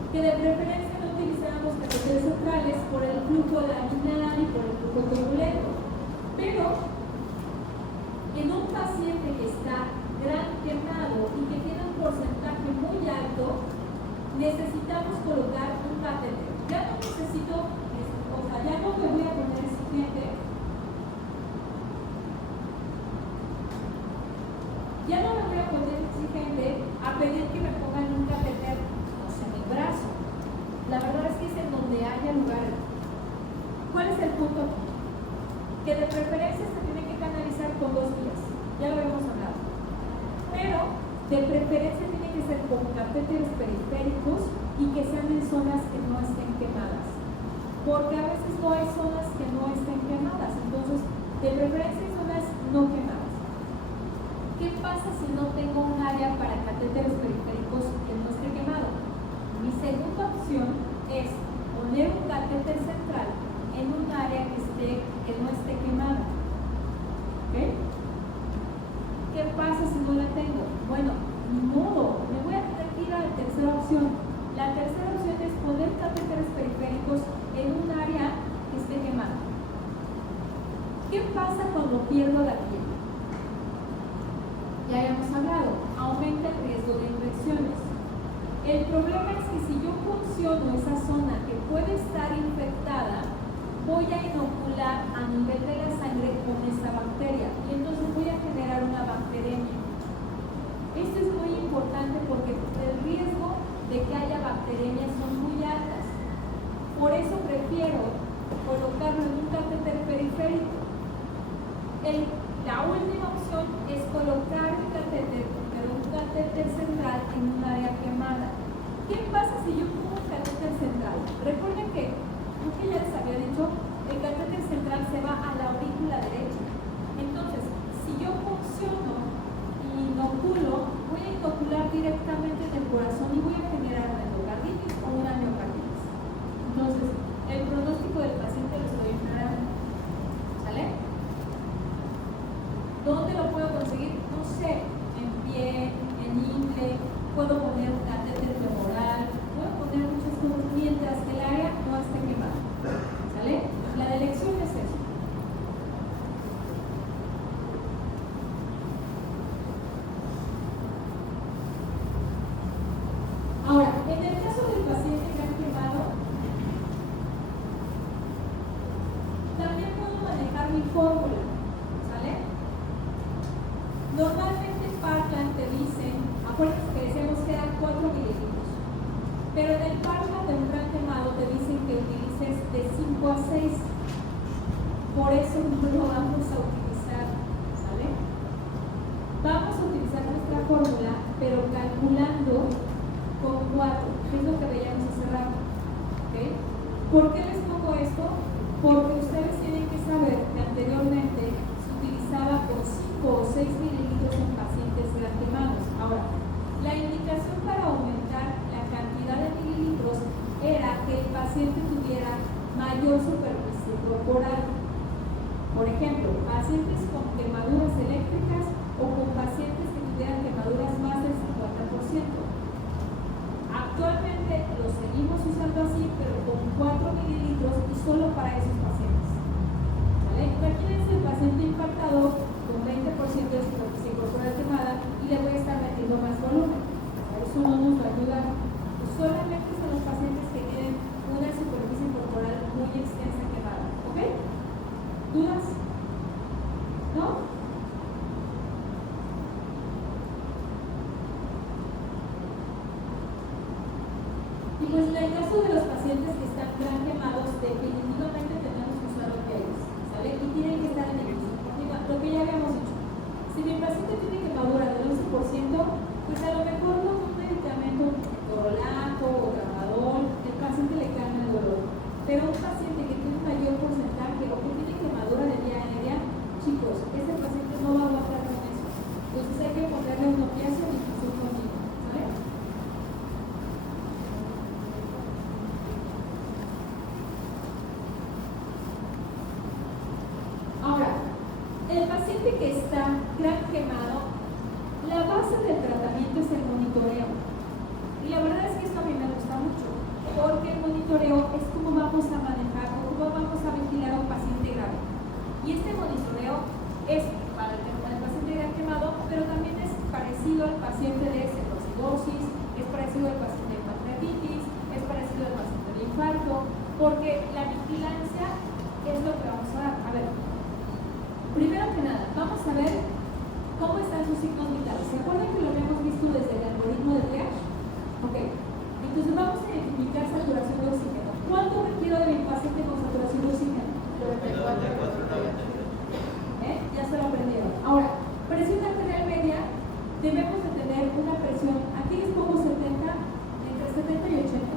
Que de preferencia no utilizar flujo laminar y por el flujo turbulento. Pero en un paciente que está gran quemado y que tiene un porcentaje muy alto, necesitamos colocar un catéter. Ya no necesito, o sea, ya no me voy a poner exigente. Ya no me voy a poner exigente a pedir que me pongan un catéter, no sé, en el brazo. La verdad es que es en donde haya lugar. ¿Cuál es el punto aquí? Que de preferencia se tiene que canalizar con 2 vías. Ya lo hemos hablado. Pero de preferencia tiene que ser con catéteres periféricos y que sean en zonas que no estén quemadas. Porque a veces no hay zonas que no estén quemadas. Entonces, de preferencia en zonas no quemadas. ¿Qué pasa si no tengo un área para catéteres periféricos que no esté quemado? Mi segunda opción es poner un catéter central en un área que no esté quemada. ¿Ok? ¿Qué pasa si no la tengo? Bueno, ni modo, me voy a tener que ir a la tercera opción. La tercera opción es poner catéteres periféricos en un área que esté quemada. ¿Qué pasa cuando pierdo la piel? Ya habíamos hablado, aumenta el riesgo de infecciones. El problema es que si yo funciono esa zona que puede estar infectada, voy a inocular a nivel de la sangre con esta bacteria y entonces voy a generar una bacteremia. Esto es muy importante porque el riesgo de que haya bacteremias son muy altas. Por eso prefiero colocarlo en un catéter periférico. La última opción es colocar el catéter, pero un catéter central en un área quemada. ¿Qué pasa si yo pongo un catéter central? Recuerden que, creo que ya les había dicho, el catéter central se va a la aurícula derecha. Entonces, si yo funciono y inoculo, voy a inocular directamente en el corazón y voy a generar una endocarditis o una miocarditis. Entonces, el pronóstico del paciente lo estoy ignorando. ¿Sale? ¿Dónde lo puedo conseguir? No sé, en pie, en ingle, puedo poner un catéter femoral, puedo poner muchas cosas mientras que el área no esté quemada. ¿Sale? La elección es eso. Ahora, en el caso del paciente que ha quemado, también puedo manejar mi fórmula. ¿Sale? Normalmente en Parkland te dicen, acuérdense que decíamos que eran 4 mililitros, pero en el Parkland de un gran quemado te dicen que utilices de 5 a 6, por eso no lo vamos a utilizar, ¿sale? Vamos a utilizar nuestra fórmula, pero calculando con 4, que es lo que veíamos hace rato, ¿ok? ¿Por qué les pongo esto? Porque ustedes tienen que saber que anteriormente se utilizaba con 5 o 6 mililitros en pacientes gran quemados. Ahora, la indicación para aumentar la cantidad de mililitros era que el paciente tuviera mayor superficie corporal. Por ejemplo, pacientes con quemaduras eléctricas o con pacientes que tuvieran quemaduras más del 50%. Actualmente lo seguimos usando así, pero con 4 mililitros y solo para esos pacientes. ¿Vale? Imagínense el paciente impactado con 20% de superficie corporal quemada y le voy a estar metiendo más volumen. Eso no nos va a ayudar. Solamente son los pacientes que tienen una superficie corporal muy extensa quemada. ¿Ok? ¿Dudas? ¿No? Y pues en el caso de los pacientes que están gran quemados, definitivamente tenemos que usar opioides, ¿sale? Y tienen que estar en el uso. Lo que ya habíamos dicho. Si mi paciente tiene quemadura del 11%, pues a lo mejor con un medicamento Torolato o Tramadol, el paciente le calma el dolor. Pero un paciente que tiene un mayor porcentaje o que tiene quemadura de vía aérea, chicos, ese paciente no va a aguantar con eso. Entonces hay que ponerle un opiáceo y infusión continua, ¿vale? Ahora, el paciente que está gran quemado, la base del tratamiento es el monitoreo. Y la verdad es que esto a mí me gusta mucho, porque el monitoreo es como vamos a manejar porque la vigilancia es lo que vamos a dar. A ver, primero que nada, vamos a ver cómo están sus signos vitales. ¿Se acuerdan que lo habíamos visto desde el algoritmo de triage? Ok, entonces vamos a identificar saturación de oxígeno. ¿Cuánto requiero de mi paciente con saturación de oxígeno? 94. Ya se lo aprendieron. Ahora, presión arterial media, debemos de tener una presión, aquí les pongo 70, entre 70 y 80.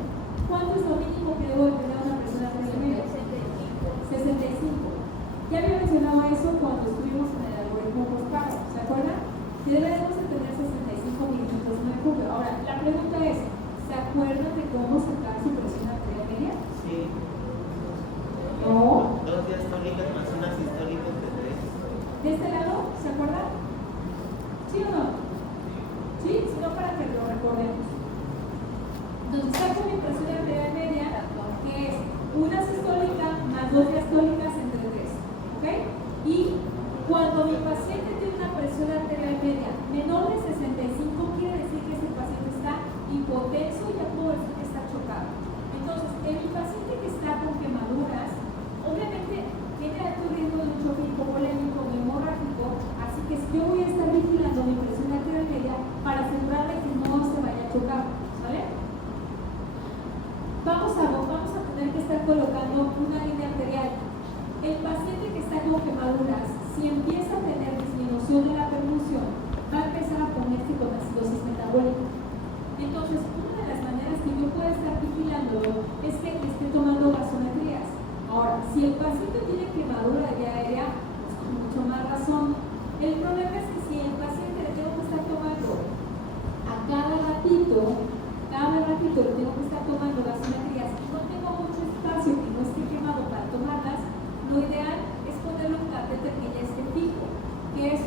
¿Cuánto es lo mínimo que debo de tener una presión arterial media? 65. Ya había mencionado eso cuando estuvimos en el algoritmo postparto, ¿se acuerdan? Que debemos de tener 65 milímetros de mercurio. Ahora, la pregunta es, ¿se acuerdan de cómo sacar su presión arterial media? Sí. No. 2 diastólicas más una sistólica de 3. ¿De este lado? ¿Se acuerdan? ¿Sí o no? ¿Sí? Si no, para que lo recordemos. Entonces, saco mi presión arterial media, que es una sistólica más 2 diastólicas entre 3. ¿Ok? Y cuando mi paciente tiene una presión arterial media menor de 65, quiere decir que ese paciente está hipotenso y ya puedo decir que está chocado. Entonces, en mi paciente que está con quemaduras, obviamente tiene alto riesgo de un choque hipovolémico o hemorrágico, así que yo voy a estar vigilando mi presión arterial media para asegurarme que no se vaya a chocar, ¿vale? Vamos a tener que estar colocando una línea arterial. El paciente que está con quemaduras, si empieza a tener disminución de la perfusión, va a empezar a ponerse con acidosis metabólica. Entonces, una de las maneras que yo puedo estar vigilándolo es que esté tomando gasometrías. Ahora, si el paciente tiene quemadura de vía aérea, pues con mucho más razón. El problema es que si el paciente le tengo que estar tomando a cada ratito le tengo que estar tomando gasometrías y no tengo mucho espacio que no esté quemado para tomarlas, lo ideal es ponerle un catéter que ya esté fijo, que es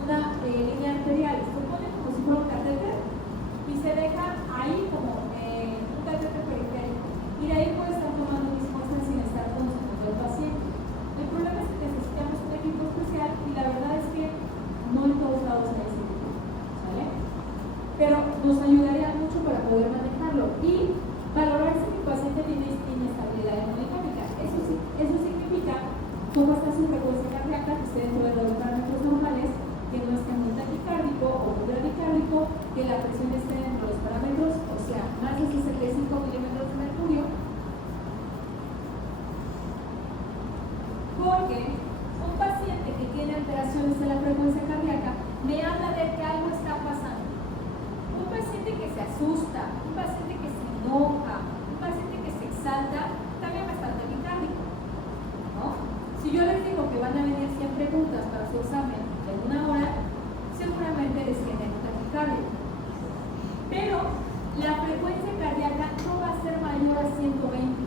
una línea arterial. Se pone como si fuera un catéter y se deja ahí como un catéter periférico. Y de ahí puede estar tomando mis muestras sin estar consumiendo al paciente. El problema es que necesitamos un equipo especial y la verdad es que no en todos lados hay ese equipo, ¿vale? Pero nos ayudaría mucho para poder manejarlo y valorar si mi paciente tiene inestabilidad hemodinámica. Eso significa cómo está su frecuencia cardíaca, que esté dentro de los parámetros normales, que no esté muy taquicárdico o muy bradicárdico, que la presión esté dentro de los parámetros, o sea, más de 65 milímetros de mercurio. Porque un paciente que tiene alteraciones de la frecuencia cardíaca me habla de que algo está pasando. Un paciente que se asusta, un paciente que se enoja, un paciente que se exalta, también va a estar taquicárdico, ¿no? Si yo les digo que van a venir 100 preguntas para su examen en 1 hora, seguramente les genera taquicardia. Pero la frecuencia cardíaca no va a ser mayor a 120.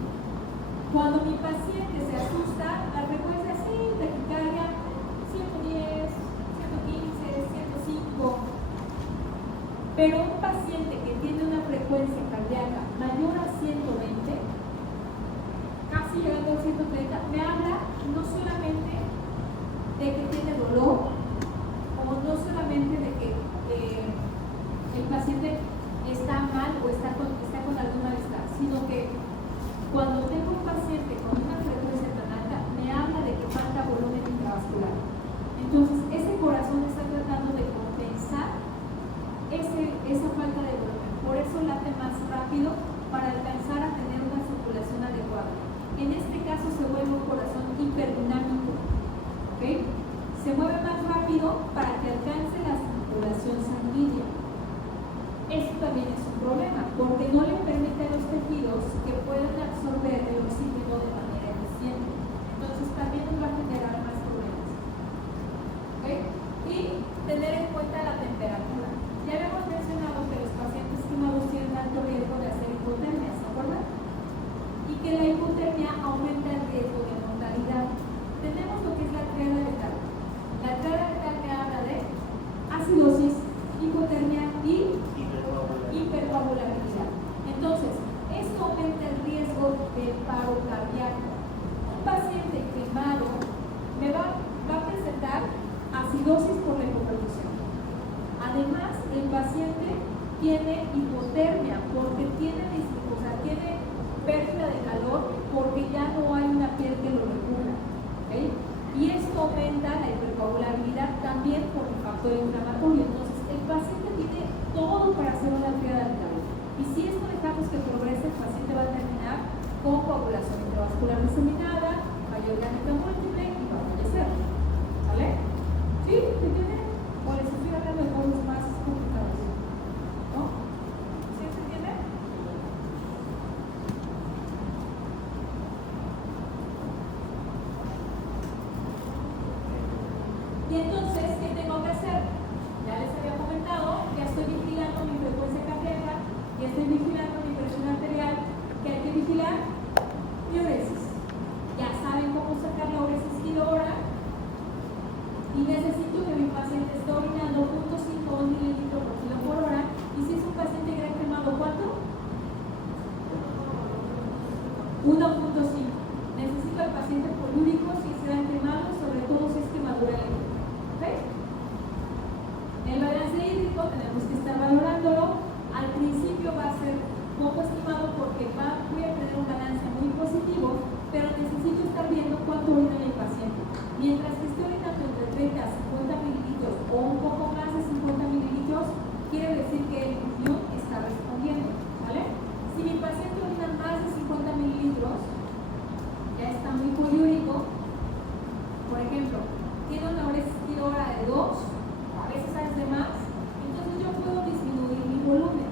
Cuando mi paciente se asusta, la frecuencia sí, taquicardia 110, 115, 105. Pero un paciente que tiene una frecuencia cardíaca mayor a 120, casi llegando a 130, me habla no solamente de que tiene dolor, o no solamente de que el paciente está mal o está con algún malestar, sino que cuando tengo un paciente con una frecuencia tan alta, me habla de que falta volumen intravascular. Entonces, ese corazón está tratando de compensar esa falta de volumen. Por eso late más rápido para alcanzar a tener una circulación adecuada. En este caso se vuelve un corazón hiperdinámico. ¿Ok? Se mueve más rápido para que alcance la circulación sanguínea. Eso también es un problema, porque no le permite a los tejidos que puedan absorber el oxígeno de manera eficiente. Entonces también nos va a generar más problemas. ¿Ok? Y tener en cuenta la temperatura. Ya habíamos mencionado que los pacientes quemados tienen alto riesgo de hacer hipotermia, ¿se acuerdan? Y que la hipotermia aumenta el riesgo de mortalidad. Tenemos lo que es la triada letal. La triada letal que habla de acidosis, hipotermia y hipercoagulabilidad. Entonces, esto aumenta el riesgo de paro cardíaco. Un paciente quemado me va a presentar acidosis por la hipoperfusión. Además, el paciente tiene hipotermia porque tiene pérdida de calor coagulación intravascular diseminada, falla orgánica múltiple y va a fallecer. ¿Sale? ¿Sí? ¿Se entiende? O les estoy hablando de cosas más complicadas. ¿No? ¿Sí se entiende? Y entonces, ¿qué tengo que hacer? Ya les había comentado que estoy vigilando mi frecuencia cardíaca y estoy vigilando mi presión arterial. ¿Qué hay que vigilar? Mi uresis. Ya saben cómo sacar la uresis kilhora. Y necesito que mi paciente esté orinando 0.5 mililitros por kilo por hora. Y si es un paciente gran quemado, ¿cuánto? 1.5. Necesito al paciente poliúrico si es gran quemado, sobre todo si es quemadura eléctrica. ¿Ok? El balance hídrico tenemos que estar valorándolo. Al principio va a ser poco estimado porque voy a tener un balance muy positivo, pero necesito estar viendo cuánto orina el paciente. Mientras que esté orinando entre 30 a 50 mililitros o un poco más de 50 mililitros, quiere decir que el riñón está respondiendo. ¿Vale? Si mi paciente orina más de 50 mililitros, ya está muy poliúrico. Por ejemplo, tiene una uresis kilhora de 2, a veces es de más, entonces yo puedo disminuir mi volumen.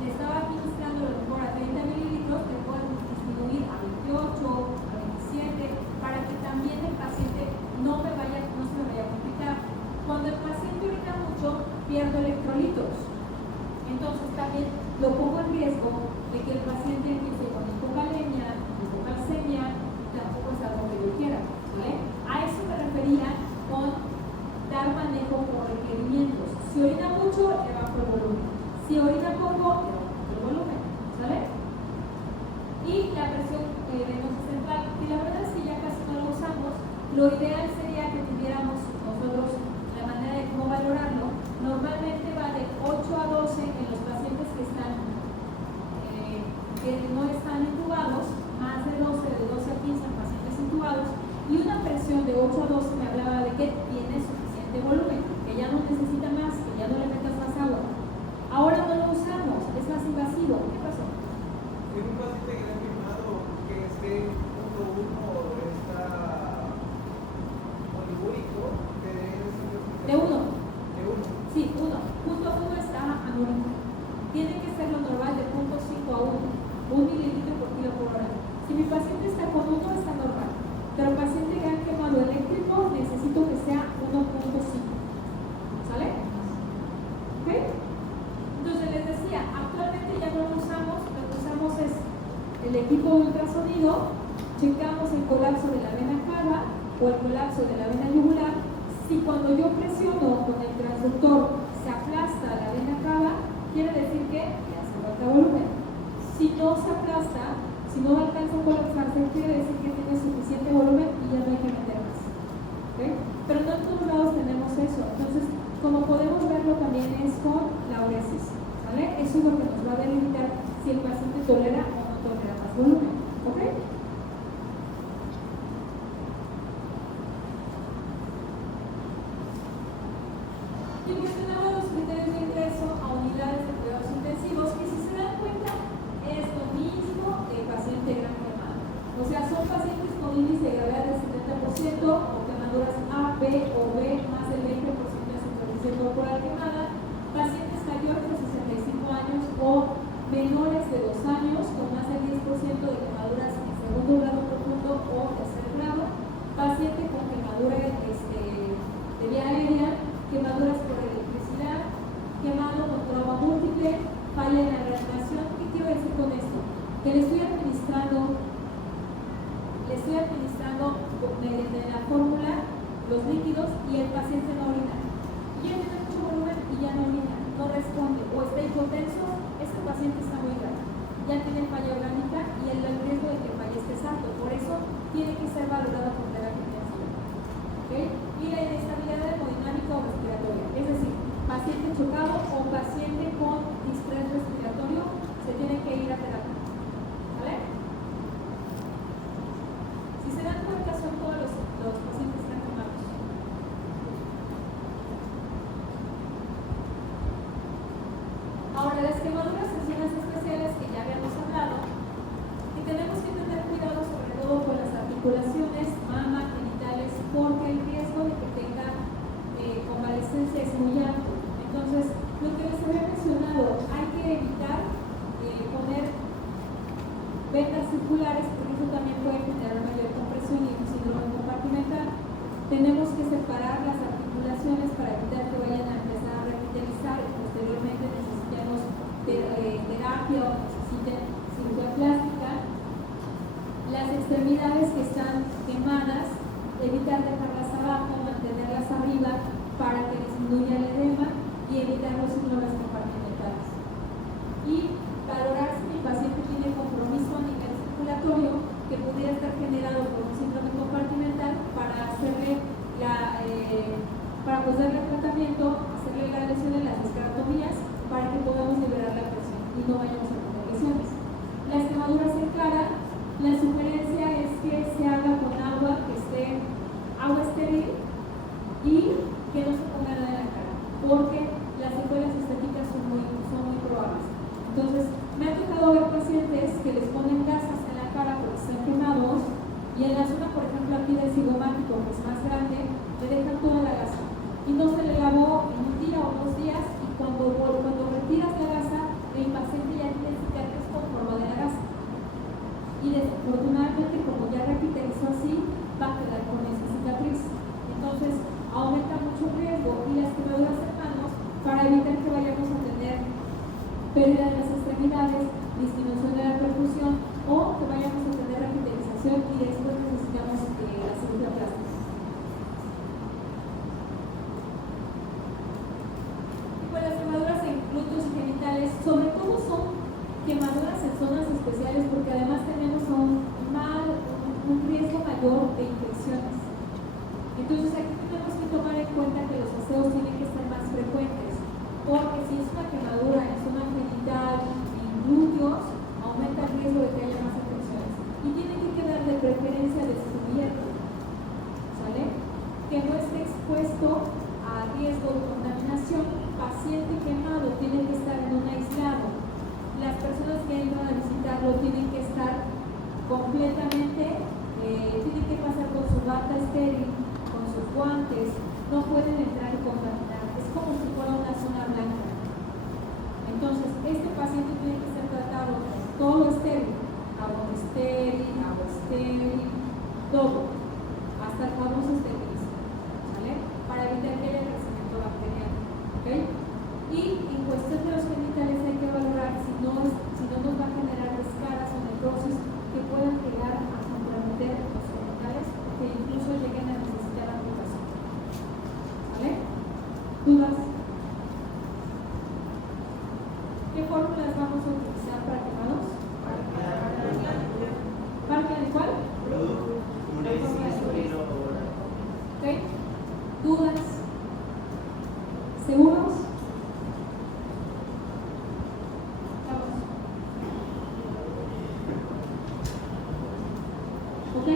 Le estaba aquí mezclando a lo mejor a 30 mililitros, le puedo disminuir a 28, a 27, para que también el paciente no se me vaya a complicar. Cuando el paciente orina mucho, pierdo electrolitos. Entonces también lo pongo en riesgo de que el paciente empiece con hipocalemia, hipocalcemia, tampoco es algo que yo quiera. ¿Vale? A eso me refería con dar manejo por requerimientos. Si orina mucho, le bajo el volumen. Si orina poco, le bajo el volumen. ¿Sale? Y la presión venosa central, que la verdad es que ya casi no lo usamos. Lo ideal sería que tuviéramos nosotros la manera de cómo valorarlo. Normalmente va de 8 a 12 en los pacientes que no están intubados, más de 12 a 15 en pacientes intubados, y una presión de 8 a 12 me hablaba de que tiene suficiente volumen, que ya no necesita más, que ya no le metas más agua. Ahora no lo usamos, es más invasivo. ¿Qué pasó? En un paciente gran quemado que esté en punto 1 está poliúrico, que De 1. De 1. Sí, 1. Punto 1 está anónico. Tiene que ser lo normal de 0.5 a 1 mililitro por kilo por hora. Si mi paciente está con 1, está normal. Pero el paciente gran quemado eléctrico necesito que sea 1.5. ¿Sale? ¿Ok? Entonces les decía, actualmente ya no lo usamos. Lo que usamos es el equipo de ultrasonido. Checamos el colapso de la vena cava o el colapso de la vena yugular. Si cuando yo presiono con el transductor se aplasta la vena cava, quiere decir que le hace falta volumen. Si no se aplasta, si no alcanza a colapsarse, quiere decir que tiene suficiente volumen y ya no hay que meter más. ¿Okay? Pero no en todos lados tenemos eso. Entonces, como podemos verlo también es con la uresis. ¿Vale? Eso es lo que nos va a delimitar si el paciente tolera o no tolera más volumen. ¿Ok? Y cuestionamos los criterios de ingreso a unidades de cuidados intensivos, que si se dan cuenta es lo mismo que el paciente gran quemado. O sea, son pacientes con índice de gravedad del 70% o quemaduras A, B o B más del 20% de superficie corporal quemada, pacientes mayores de 65 años o menores de 2 años con más del 10% de quemaduras en segundo grado profundo o tercer grado, paciente con quemadura de vía aérea, quemaduras por electricidad, quemado con trauma múltiple, falla en la reanimación. ¿Qué quiero decir con esto? Que le estoy administrando mediante la fórmula los líquidos y el paciente no orina. Y él tiene mucho volumen y ya no orina, no responde o está hipotenso, este paciente está muy grave. Ya tiene falla orgánica y el riesgo de que fallezca es alto. Por eso tiene que ser valorado con terapia intensiva. ¿Okay? Y la inestabilidad hemodinámica o respiratoria, es decir, paciente chocado o paciente con distrés respiratorio, se tiene que ir a terapia. ¿Vale? Si se dan cuenta, son todos los pacientes que están quemados. Ahora, las quemaduras en zonas especiales que ya habíamos hablado, y tenemos que tener cuidado articulares, porque eso también puede generar mayor compresión y un síndrome compartimental. Tenemos que separar las articulaciones para evitar que vayan a empezar a revitalizar y posteriormente necesitemos terapia o necesiten cirugía plástica. Las extremidades que están quemadas, evitar dejarlas abajo, mantenerlas arriba para que disminuya el edema y evitar los síndromes compartimentales. Y valorar si el paciente tiene compromiso a nivel circulatorio que pudiera estar generado por un síndrome compartimental para hacerle para darle tratamiento, hacerle la lesión en las esclerotomías para que podamos liberar la presión y no vayamos a tener lesiones. Las quemaduras en cara, la sugerencia es que se haga con agua que esté agua estéril y que no se ponga nada en la cara, porque las secuelas estéticas son muy probables. Entonces, me ha tocado ver pacientes que les ponen gasas en la cara porque están quemados y en la zona, por ejemplo, aquí del cigomático, que es más grande, le dejan toda la gasa y no se le lavó en un día o 2 días y cuando retiras la gasa, el paciente ya tiene cicatriz con forma de la gasa. Y desafortunadamente, como ya revitalizó así, va a quedar con esa cicatriz. Entonces, aumenta mucho el riesgo y las quemaduras en manos para evitar que vayamos a tener pérdida de las extremidades, disminución de la perfusión o que vayamos a tener revitalización y después necesitamos la cirugía plástica. Y pues las quemaduras en glúteos y genitales, sobre todo son quemaduras en zonas especiales porque además tenemos un riesgo mayor de infecciones. Entonces aquí tenemos que tomar en cuenta que los aseos tienen que ser más frecuentes, porque si es una quemadura en zona genital y glúteos, aumenta el riesgo de que haya más infecciones. Y tiene que quedar de preferencia descubierto, ¿sale? Que no esté expuesto a riesgo de contaminación. Paciente quemado tiene que estar en un aislado. Las personas que entran a visitarlo tienen que estar completamente, tienen que pasar con su bata estéril, con sus guantes, no pueden entrar y contaminar, es como si fuera una zona blanca. Entonces, este paciente tiene que ser tratado con todo estéril, jabón estéril, agua estéril, todo, hasta el jabón se esteriliza, ¿vale? Para evitar que haya crecimiento bacteriano, ¿ok? Y en cuestión de los genitales hay que valorar si no nos va a generar escaras o necrosis que puedan llegar a comprometer los genitales, que incluso lleguen a necesitar amputación. ¿Vale? ¿Dudas? ¿Qué fórmulas vamos a utilizar para quemados? ¿Parque cuál? ¿Ok? ¿Dudas? ¿Seguros? ¿Ok?